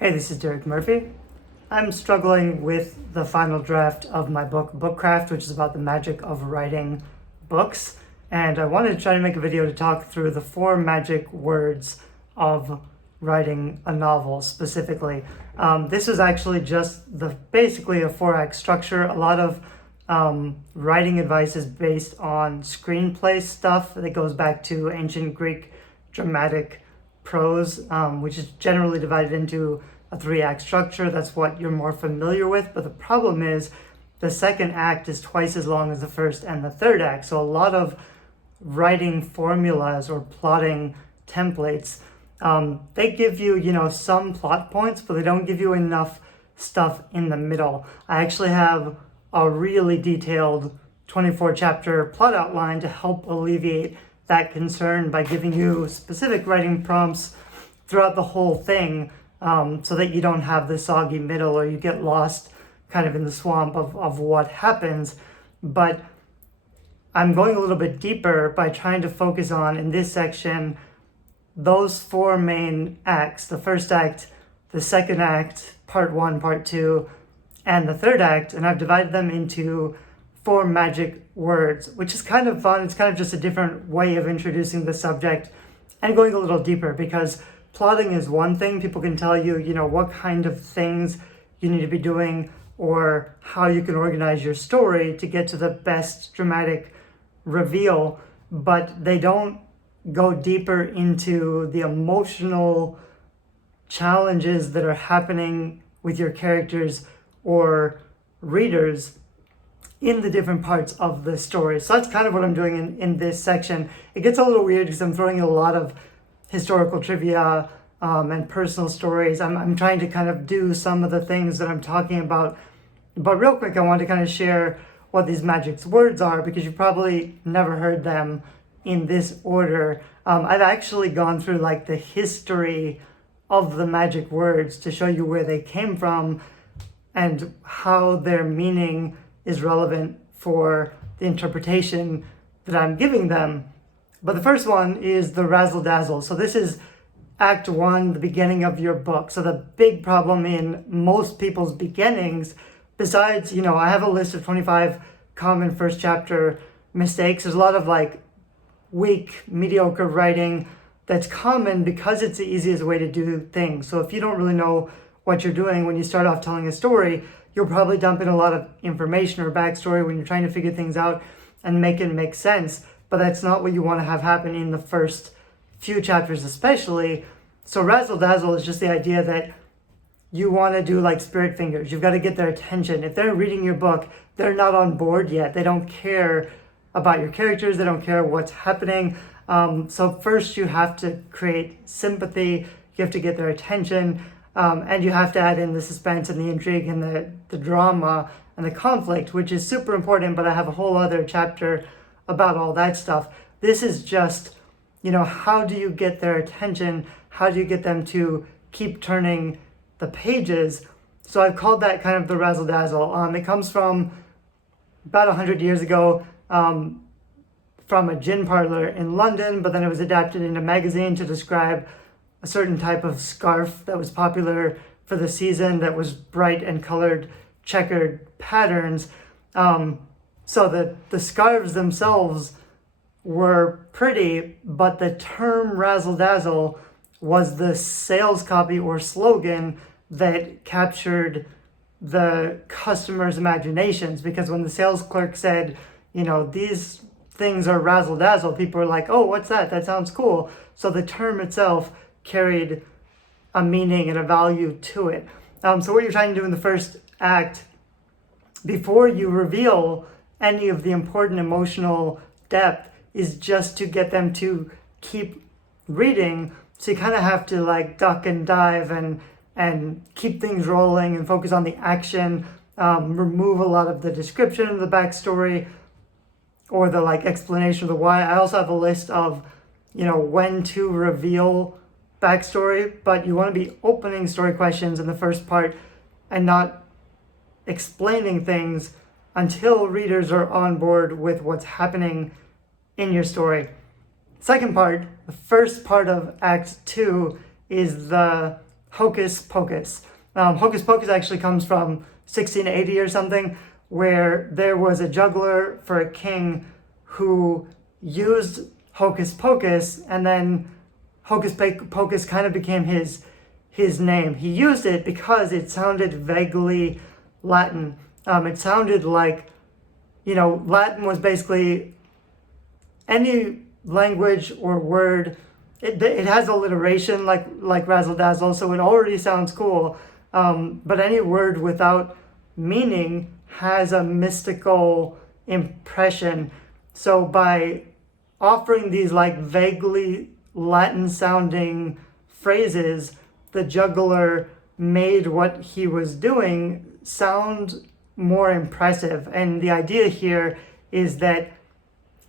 Hey, this is Derek Murphy. I'm struggling with the final draft of my book, Bookcraft, which is about the magic of writing books. And I wanted to try to make a video to talk through the 4 magic words of writing a novel specifically. This was actually just basically a 4-act structure. A lot of writing advice is based on screenplay stuff that goes back to ancient Greek dramatic prose, which is generally divided into a 3-act structure. That's what you're more familiar with. But the problem is the second act is twice as long as the first and the third act. So a lot of writing formulas or plotting templates, they give you, some plot points, but they don't give you enough stuff in the middle. I actually have a really detailed 24-chapter plot outline to help alleviate that concern by giving you specific writing prompts throughout the whole thing, so that you don't have the soggy middle or you get lost kind of in the swamp of what happens. But I'm going a little bit deeper by trying to focus on, in this section, those 4 main acts: the first act, the second act, part 1, part 2, and the third act. And I've divided them into 4 magic words, which is kind of fun. It's kind of just a different way of introducing the subject and going a little deeper, because plotting is one thing. People can tell you, what kind of things you need to be doing or how you can organize your story to get to the best dramatic reveal, but they don't go deeper into the emotional challenges that are happening with your characters or readers in the different parts of the story. So that's kind of what I'm doing in this section. It gets a little weird because I'm throwing in a lot of historical trivia and personal stories. I'm trying to kind of do some of the things that I'm talking about. But real quick, I want to kind of share what these magic words are, because you've probably never heard them in this order. I've actually gone through the history of the magic words to show you where they came from and how their meaning is relevant for the interpretation that I'm giving them. But the first one is the razzle-dazzle. So this is Act 1, the beginning of your book. So the big problem in most people's beginnings, besides, I have a list of 25 common first chapter mistakes. There's a lot of weak, mediocre writing that's common because it's the easiest way to do things. So if you don't really know what you're doing when you start off telling a story, you'll probably dump in a lot of information or backstory when you're trying to figure things out and make it make sense. But that's not what you want to have happen in the first few chapters especially. So razzle-dazzle is just the idea that you want to do like spirit fingers. You've got to get their attention. If they're reading your book, they're not on board yet. They don't care about your characters. They don't care what's happening. So first you have to create sympathy. You have to get their attention. And you have to add in the suspense and the intrigue and the drama and the conflict, which is super important. But I have a whole other chapter about all that stuff. This is just, how do you get their attention? How do you get them to keep turning the pages? So I've called that kind of the razzle-dazzle. It comes from about 100 years ago, from a gin parlor in London, but then it was adapted into a magazine to describe a certain type of scarf that was popular for the season that was bright and colored, checkered patterns. So the scarves themselves were pretty, but the term razzle-dazzle was the sales copy or slogan that captured the customers' imaginations. Because when the sales clerk said, these things are razzle-dazzle, people were like, oh, what's that? That sounds cool. So the term itself carried a meaning and a value to it. So what you're trying to do in the first act, before you reveal any of the important emotional depth, is just to get them to keep reading. So you kind of have to duck and dive and keep things rolling and focus on the action, remove a lot of the description of the backstory or the explanation of the why. I also have a list of, when to reveal backstory, but you want to be opening story questions in the first part and not explaining things until readers are on board with what's happening in your story. Second part, the first part of Act 2 is the Hocus Pocus. Hocus Pocus actually comes from 1680 or something, where there was a juggler for a king who used Hocus Pocus, and then Hocus Pocus kind of became his name. He used it because it sounded vaguely Latin. It sounded like, Latin was basically any language or word. It has alliteration like razzle-dazzle, so it already sounds cool. But any word without meaning has a mystical impression. So by offering these like vaguely Latin sounding phrases, the juggler made what he was doing sound more impressive. And the idea here is that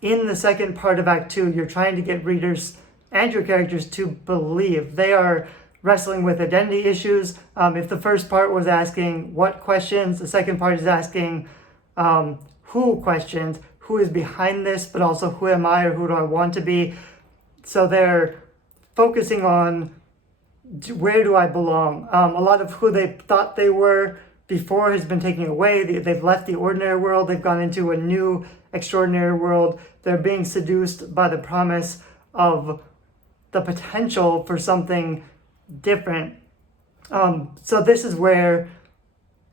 in the second part of Act 2, you're trying to get readers and your characters to believe. They are wrestling with identity issues. If the first part was asking what questions, the second part is asking who questions, who is behind this, but also who am I or who do I want to be. So they're focusing on where do I belong. A lot of who they thought they were before has been taken away. They've left the ordinary world. They've gone into a new extraordinary world. They're being seduced by the promise of the potential for something different. So this is where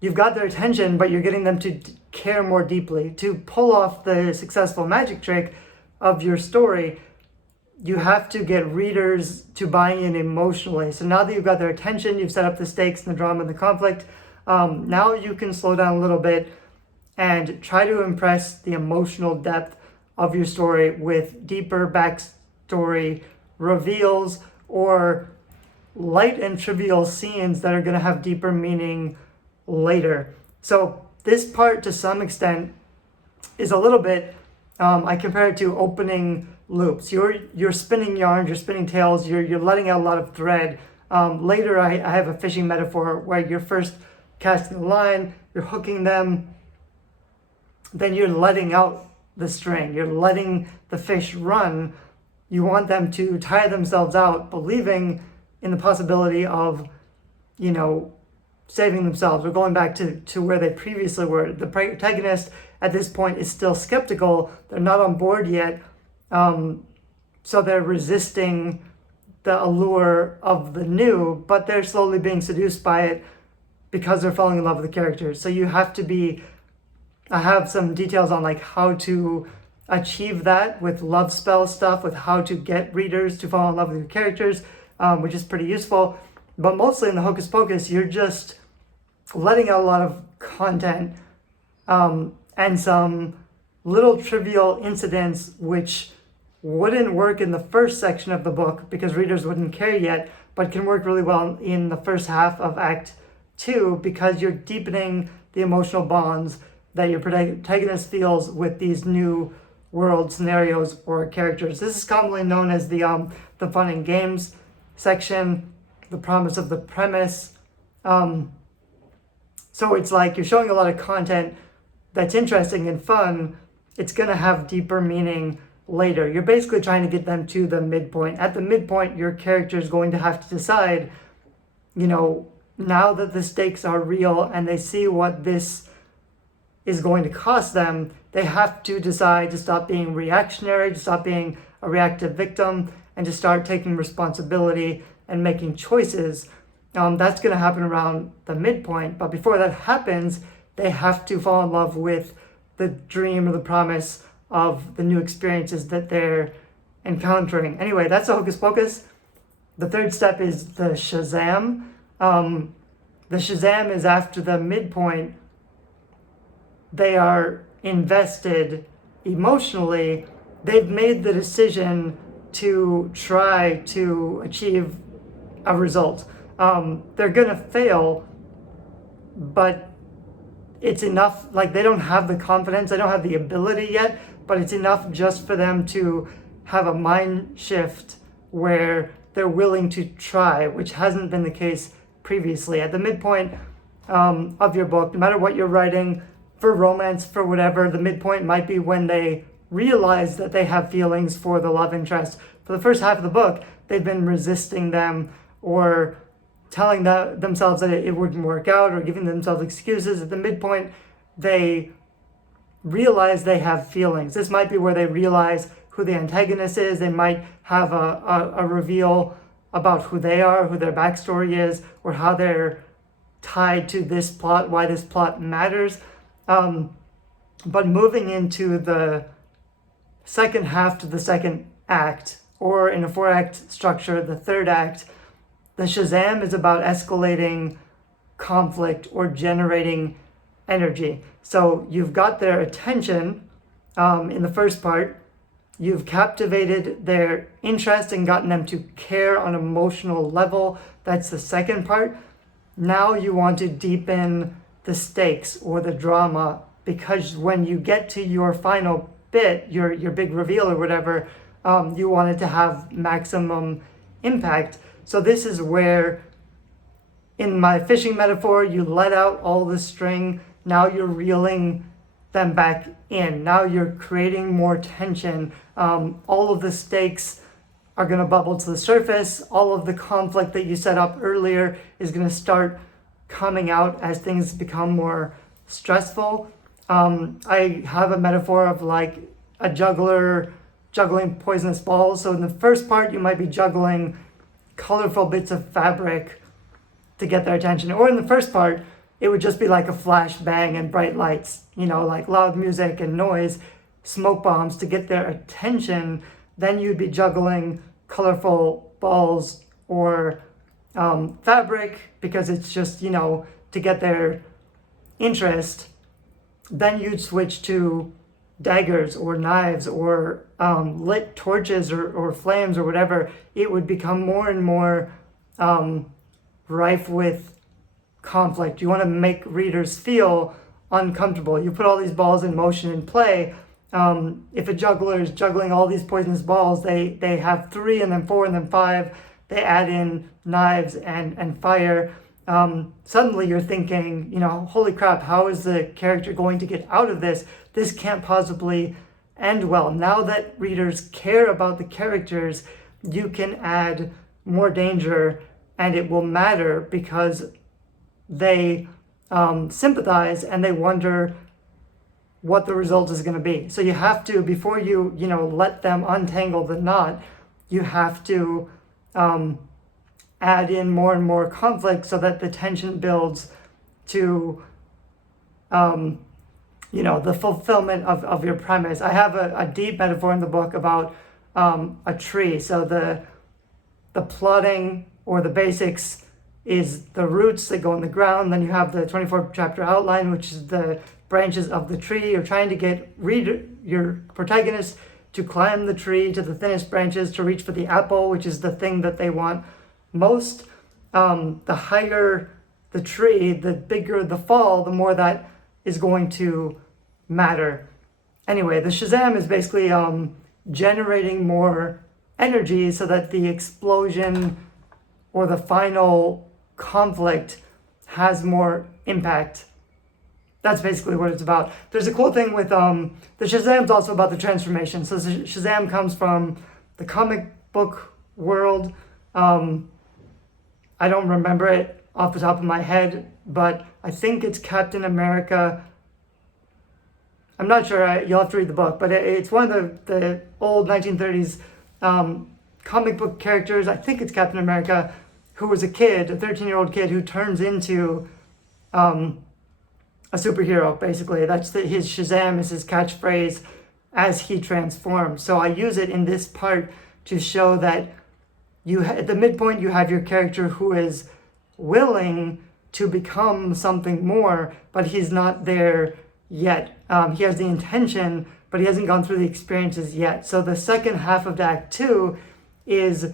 you've got their attention, but you're getting them to care more deeply. To pull off the successful magic trick of your story, you have to get readers to buy in emotionally. So now that you've got their attention, you've set up the stakes and the drama and the conflict, now you can slow down a little bit and try to impress the emotional depth of your story with deeper backstory reveals or light and trivial scenes that are going to have deeper meaning later. So this part, to some extent, is a little bit, I compare it to opening loops. You're spinning yarns, you're spinning tales, you're letting out a lot of thread. Later, I have a fishing metaphor where you're first casting a line, you're hooking them, then you're letting out the string, you're letting the fish run. You want them to tire themselves out, believing in the possibility of, saving themselves or going back to where they previously were. The protagonist at this point is still skeptical. They're not on board yet. So they're resisting the allure of the new, but they're slowly being seduced by it because they're falling in love with the characters. So you have to be, I have some details on like how to achieve that with love spell stuff, with how to get readers to fall in love with your characters, which is pretty useful. But mostly in the Hocus Pocus, you're just letting out a lot of content and some little trivial incidents which wouldn't work in the first section of the book because readers wouldn't care yet, but can work really well in the first half of Act 2 because you're deepening the emotional bonds that your protagonist feels with these new world scenarios or characters. This is commonly known as the fun and games section, the promise of the premise. So it's like you're showing a lot of content that's interesting and fun. It's going to have deeper meaning later. You're basically trying to get them to the midpoint. At the midpoint, your character is going to have to decide, now that the stakes are real and they see what this is going to cost them, they have to decide to stop being reactionary, to stop being a reactive victim, and to start taking responsibility and making choices. That's going to happen around the midpoint. But before that happens, they have to fall in love with the dream or the promise of the new experiences that they're encountering. Anyway, that's the Hocus Pocus. The third step is the Shazam. The Shazam is after the midpoint. They are invested emotionally. They've made the decision to try to achieve a result. They're gonna fail, but it's enough, like they don't have the confidence, they don't have the ability yet, but it's enough just for them to have a mind shift where they're willing to try, which hasn't been the case previously. At the midpoint of your book, no matter what you're writing, for romance, for whatever, the midpoint might be when they realize that they have feelings for the love interest. For the first half of the book, they've been resisting them or telling themselves that it wouldn't work out or giving themselves excuses. At the midpoint, they realize they have feelings. This might be where they realize who the antagonist is. They might have a reveal about who they are, who their backstory is, or how they're tied to this plot, why this plot matters. But moving into the second half to the second act, or in a 4-act structure, the third act, the Shazam is about escalating conflict or generating energy. So you've got their attention in the first part. You've captivated their interest and gotten them to care on an emotional level. That's the second part. Now you want to deepen the stakes or the drama, because when you get to your final bit, your big reveal or whatever, you want it to have maximum impact. So this is where, in my fishing metaphor, you let out all the string. Now you're reeling them back in. Now you're creating more tension. All of the stakes are going to bubble to the surface. All of the conflict that you set up earlier is going to start coming out as things become more stressful. I have a metaphor of like a juggler juggling poisonous balls. So in the first part, you might be juggling colorful bits of fabric to get their attention. Or in the first part, it would just be like a flash bang and bright lights, like loud music and noise, smoke bombs to get their attention. Then you'd be juggling colorful balls or fabric because it's just, to get their interest. Then you'd switch to daggers or knives or lit torches or flames or whatever. It would become more and more rife with conflict. You want to make readers feel uncomfortable. You put all these balls in motion and play. If a juggler is juggling all these poisonous balls, they have 3 and then 4 and then 5. They add in knives and fire. Suddenly you're thinking, holy crap, how is the character going to get out of this? This can't possibly end well. Now that readers care about the characters, you can add more danger and it will matter because they sympathize and they wonder what the result is going to be. So you have to, before you let them untangle the knot, you have to add in more and more conflict so that the tension builds to the fulfillment of your premise. I have a deep metaphor in the book about a tree. So the plotting or the basics is the roots that go in the ground. Then you have the 24 chapter outline, which is the branches of the tree. You're trying to get your protagonist to climb the tree to the thinnest branches to reach for the apple, which is the thing that they want most. The higher the tree, the bigger the fall, the more that is going to matter. Anyway, the Shazam is basically generating more energy so that the explosion or the final conflict has more impact. That's basically what it's about. There's a cool thing with the Shazam's also about the transformation. So Shazam comes from the comic book world. I don't remember it off the top of my head, but I think it's Captain America. I'm not sure, you'll have to read the book, but it's one of the old 1930s comic book characters. I think it's Captain America, who was a 13-year-old kid who turns into a superhero, basically. That's his Shazam is his catchphrase as he transforms. So I use it in this part to show that at the midpoint you have your character who is willing to become something more, but he's not there yet. He has the intention, but he hasn't gone through the experiences yet. So the second half of Act 2 is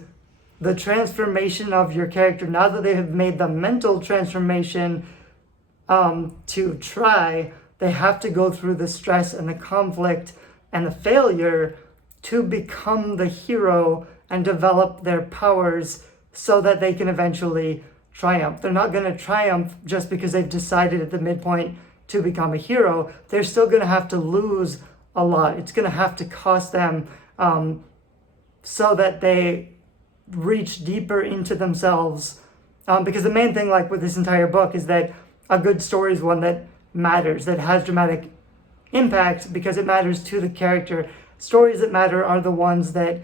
the transformation of your character. Now that they have made the mental transformation to try, they have to go through the stress and the conflict and the failure to become the hero and develop their powers so that they can eventually triumph. They're not going to triumph just because they've decided at the midpoint to become a hero. They're still going to have to lose a lot. It's going to have to cost them so that they reach deeper into themselves Because the main thing, like with this entire book, is that a good story is one that matters, that has dramatic impact because it matters to the character. Stories that matter are the ones that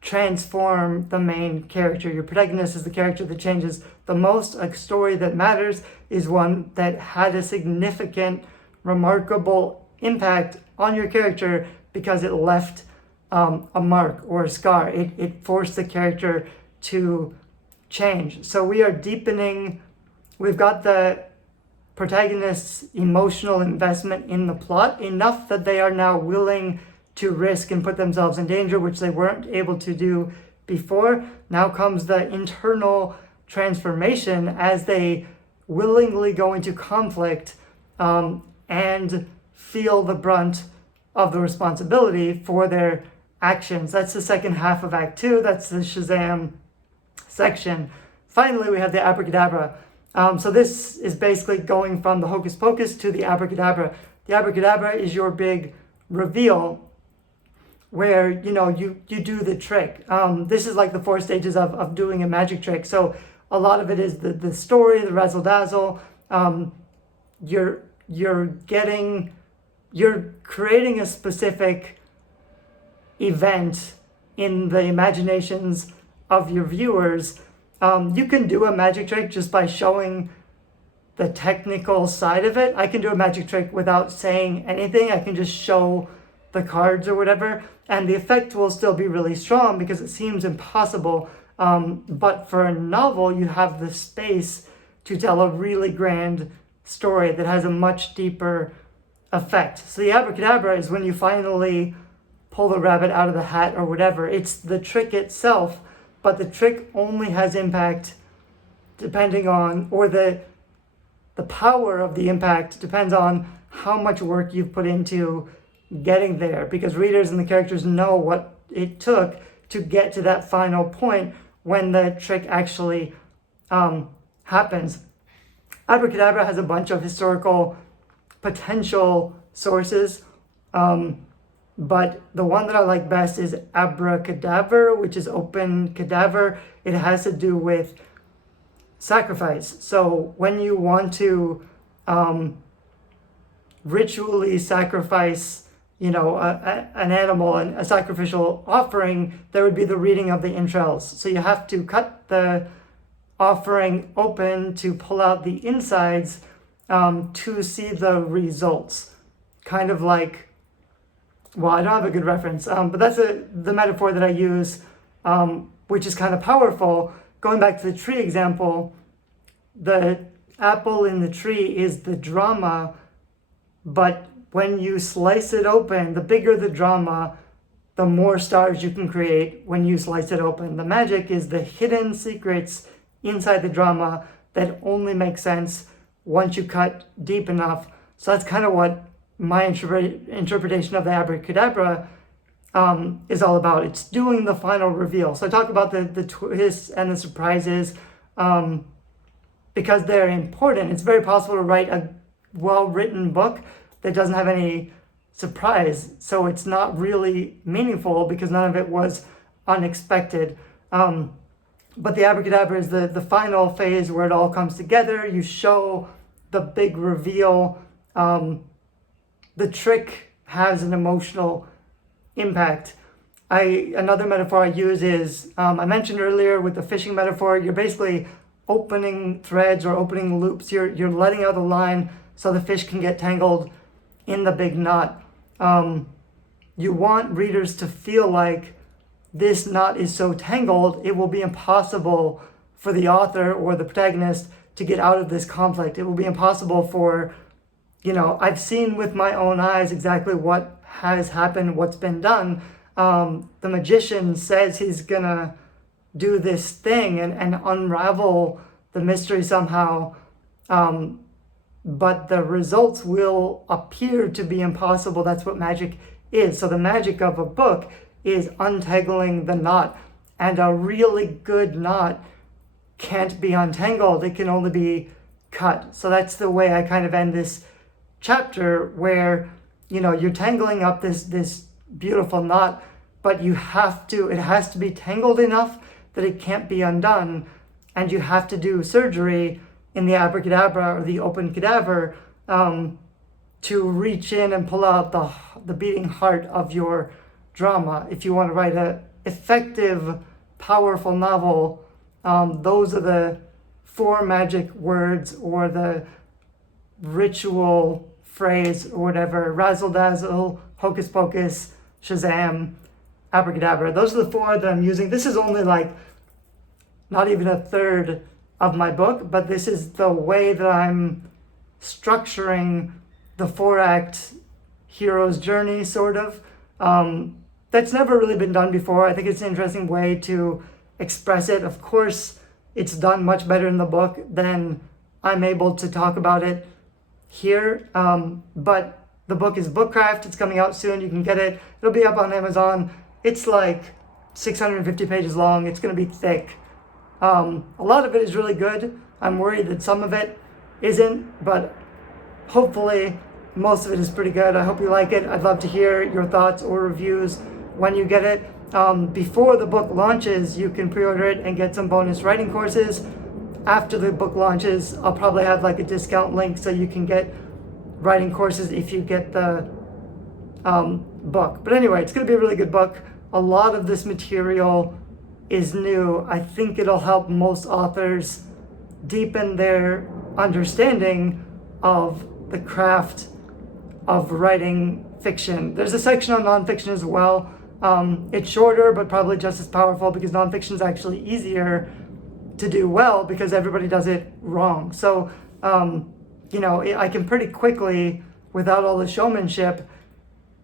transform the main character. Your protagonist is the character that changes the most. A story that matters is one that had a significant, remarkable impact on your character because it left a mark or a scar. It forced the character to change. So we are deepening, we've got the protagonist's emotional investment in the plot enough that they are now willing to risk and put themselves in danger, which they weren't able to do before. Now comes the internal transformation as they willingly go into conflict and feel the brunt of the responsibility for their actions. That's the second half of Act 2. That's the Shazam section. Finally, we have the Abracadabra. So this is basically going from the Hocus Pocus to the Abracadabra. The Abracadabra is your big reveal where, you do the trick. This is like the 4 stages of doing a magic trick. So a lot of it is the story, the razzle-dazzle. You're creating a specific event in the imaginations of your viewers. You can do a magic trick just by showing the technical side of it. I can do a magic trick without saying anything. I can just show the cards or whatever, and the effect will still be really strong because it seems impossible. But for a novel, you have the space to tell a really grand story that has a much deeper effect. So the Abracadabra is when you finally pull the rabbit out of the hat or whatever. It's the trick itself, but the trick only has impact depending on, or the power of the impact depends on how much work you've put into getting there, because readers and the characters know what it took to get to that final point when the trick actually happens. Abracadabra has a bunch of historical potential sources, but the one that I like best is Abracadabra, which is open cadaver. It has to do with sacrifice. So when you want to ritually sacrifice, an animal, and a sacrificial offering, there would be the reading of the entrails. So you have to cut the offering open to pull out the insides to see the results. Kind of like, well, I don't have a good reference, but that's the metaphor that I use, which is kind of powerful. Going back to the tree example, the apple in the tree is the drama, but when you slice it open, the bigger the drama, the more stars you can create when you slice it open. The magic is the hidden secrets inside the drama that only make sense once you cut deep enough. So that's kind of what my interpretation of the Abracadabra is all about. It's doing the final reveal. So I talk about the twists and the surprises because they're important. It's very possible to write a well-written book that doesn't have any surprise, so it's not really meaningful because none of it was unexpected. But the Abracadabra is the final phase where it all comes together. You show the big reveal. The trick has an emotional impact. Another metaphor I use is, I mentioned earlier with the fishing metaphor, you're basically opening threads or opening loops. You're letting out the line so the fish can get tangled in the big knot. You want readers to feel like this knot is so tangled, it will be impossible for the author or the protagonist to get out of this conflict. It will be impossible for, I've seen with my own eyes exactly what has happened, what's been done. The magician says he's gonna do this thing and unravel the mystery somehow. But the results will appear to be impossible. That's what magic is. So the magic of a book is untangling the knot. And a really good knot can't be untangled. It can only be cut. So that's the way I kind of end this chapter where, you're tangling up this beautiful knot, but it has to be tangled enough that it can't be undone. and you have to do surgery in the abracadabra or the open cadaver to reach in and pull out the beating heart of your drama. If you want to write an effective, powerful novel, those are the 4 magic words or the ritual phrase or whatever: razzle-dazzle, hocus pocus, Shazam, abracadabra. Those are the 4 that I'm using. This is only like not even a third of my book, but this is the way that I'm structuring the 4-act hero's journey, sort of. That's never really been done before. I think it's an interesting way to express it. Of course, it's done much better in the book than I'm able to talk about it here. But the book is Bookcraft. It's coming out soon. You can get it. It'll be up on Amazon. It's like 650 pages long. It's going to be thick. A lot of it is really good. I'm worried that some of it isn't, but hopefully most of it is pretty good. I hope you like it. I'd love to hear your thoughts or reviews when you get it. Before the book launches, you can pre-order it and get some bonus writing courses. After the book launches, I'll probably have like a discount link so you can get writing courses if you get the book. But anyway, it's going to be a really good book. A lot of this material is new. I think it'll help most authors deepen their understanding of the craft of writing fiction. There's a section on nonfiction as well. It's shorter, but probably just as powerful, because nonfiction is actually easier to do well because everybody does it wrong. So, I can pretty quickly, without all the showmanship,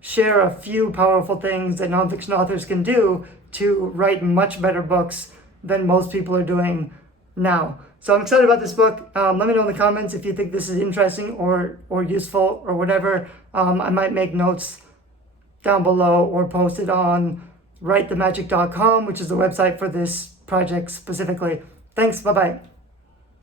share a few powerful things that nonfiction authors can do to write much better books than most people are doing now. So I'm excited about this book. Let me know in the comments if you think this is interesting or useful or whatever. I might make notes down below or post it on writethemagic.com, which is the website for this project specifically. Thanks, bye-bye.